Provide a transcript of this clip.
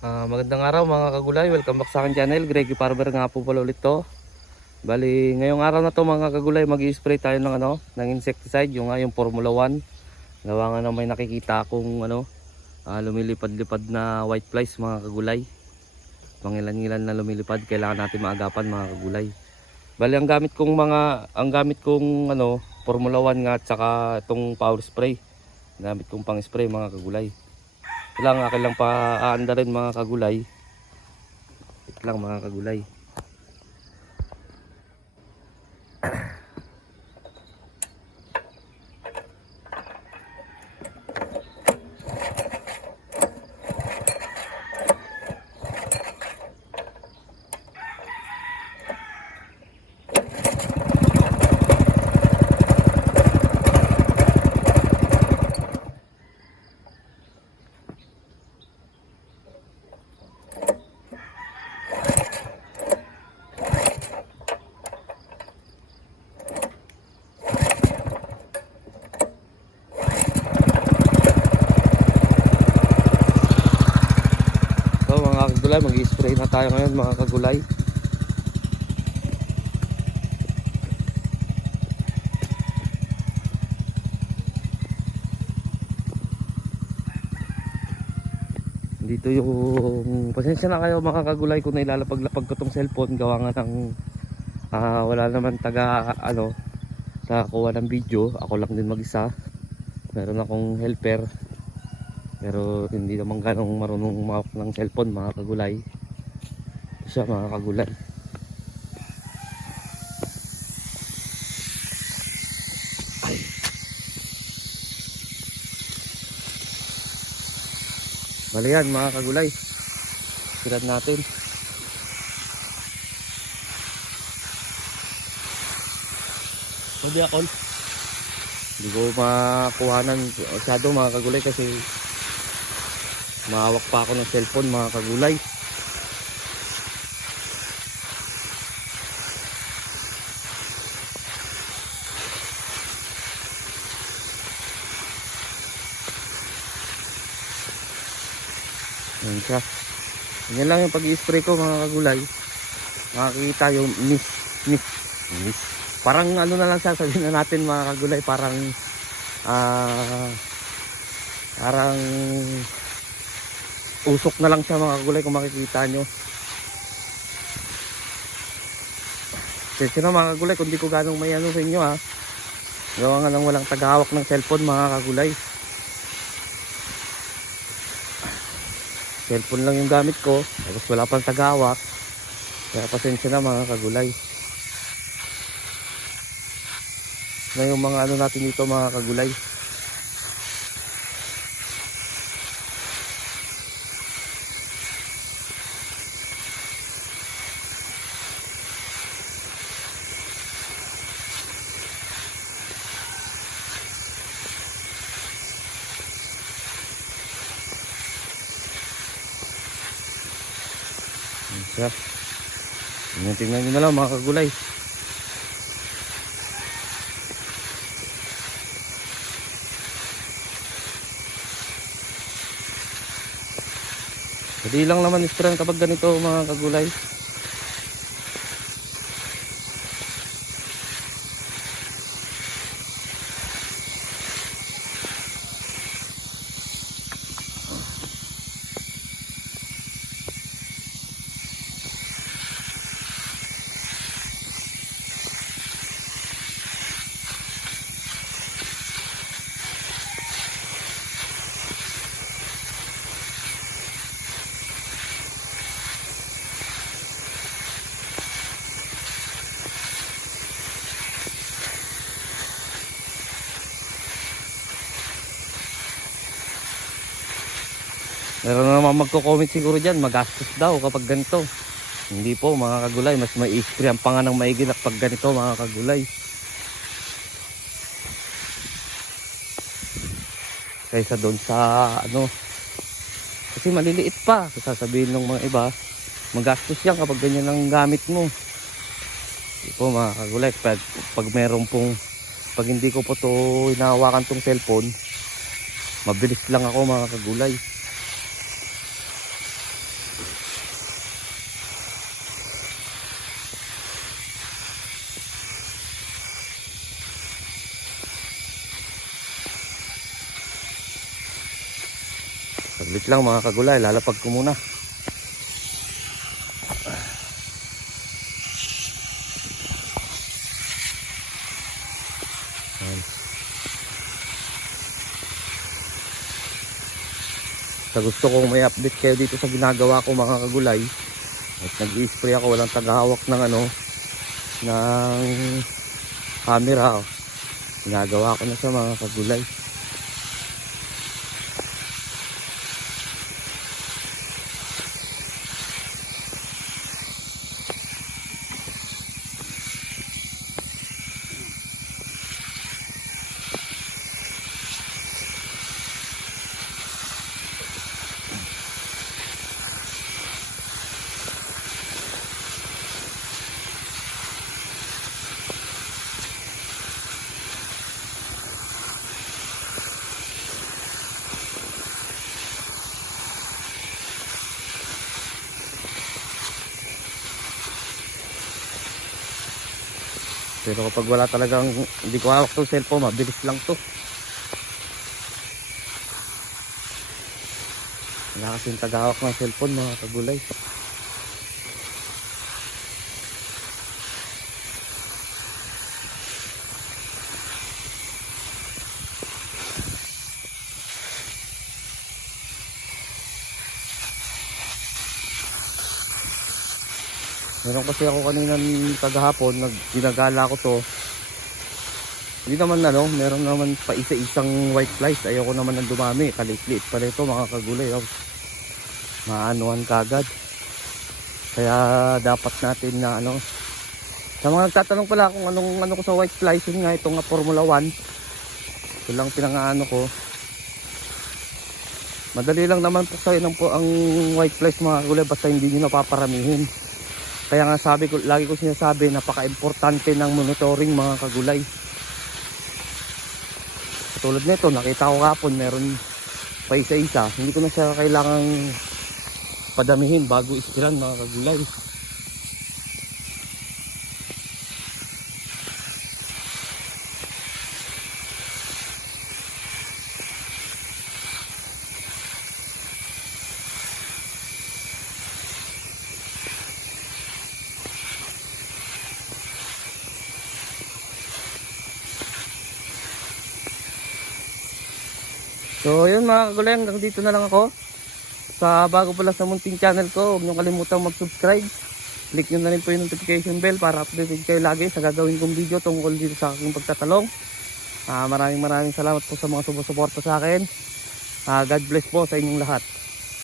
Magandang araw mga kagulay, welcome back sa akin channel. Greggy Farmer nga po pala ulit to. Bali, ngayong araw na to mga kagulay, mag-i-spray tayo ng insecticide, yung Formula 1. Gawa nga na may nakikita akong lumilipad-lipad na white flies mga kagulay. Pangilan-ilan na lumilipad, kailangan natin maagapan mga kagulay. Bali, ang gamit kong Formula 1 nga at saka itong power spray. Gamit kong pang spray mga kagulay. Akin lang pa-aanda rin mga kagulay. Ito lang mga kagulay. Mga kagulay, mag-i-spray na tayo ngayon mga kagulay. Dito yung pasensya na kayo mga kagulay kung nailalapag-lapag ko tong cellphone, gawa nga ng wala naman sa kuha ng video. Ako lang din mag-isa, meron akong helper pero hindi naman ganong marunong umawak ng cellphone mga kagulay. Siya mga kagulay. Ay. Bali yan mga kagulay, sirat natin. Hindi ko makuhanan masyado mga kagulay kasi mahawak pa ako ng cellphone mga kagulay. Yan siya. Yan lang yung pag-i-spray ko mga kagulay. Makikita yung mist. Parang na lang sasabihin na natin mga kagulay, parang usok na lang siya mga kagulay kung makikita nyo. Kasi na mga kagulay kung di ko ganong may sa inyo gawa nga lang walang tagahawak ng cellphone mga kagulay. Cellphone lang yung gamit ko, tapos wala pang tagahawak, kaya pasensya na mga kagulay. Na yung mga natin dito mga kagulay. Tingnan nyo na lang mga kagulay. Hindi lang naman ispray kapag ganito mga kagulay. Meron na naman magko-comment siguro dyan, magastos daw kapag ganito. Hindi po mga kagulay, mas may i-spray ang panga ng maiginak pag ganito mga kagulay. Kaysa doon sa kasi maliliit pa. Sasabihin ng mga iba, magastos yan kapag ganyan ang gamit mo. Hindi po mga kagulay, pag hindi ko po to hinahawakan tong cellphone, mabilis lang ako mga kagulay. Saglit lang mga kagulay, lalapag ko muna. Ayan. Sa gusto kong may update kayo dito sa ginagawa ko mga kagulay, at nag-i-spray ako, walang tagahawak ng ng camera. Ginagawa ko na siya mga kagulay. Pero kapag wala talagang hindi ko hawak tong cellphone, mabilis lang to. Wala kasing tagahawak ng cellphone mga kagulay. Meron kasi ako kaninang kagahapon, ginagala ko to. Hindi naman meron naman pa isa-isang white flies. Ayoko naman ng dumami, kalit-lit pa rin ito mga kagulay. Maanuhan kagad. Kaya dapat natin na sa mga nagtatanong pala kung anong ko sa white flies, yun nga itong Formula 1. Ito lang pinangaano ko. Madali lang naman po sa'yo ang white flies mga kagulay, basta hindi nyo napaparamihin. Kaya nga lagi ko sinasabi, napaka-importante ng monitoring mga kagulay. Katulad nito, nakita ko kapon, meron pa isa-isa. Hindi ko na siya kailangang padamihin bago istiran mga kagulay. So yun mga kagulay, hanggang dito na lang ako. Sa bago pala sa munting channel ko, huwag nyo kalimutang mag-subscribe. Click nyo na rin po yung notification bell para updated kayo lagi sa gagawin kong video tungkol dito sa aking pagtatalong. Maraming salamat po sa mga sumusuporta sa akin. God bless po sa inyong lahat.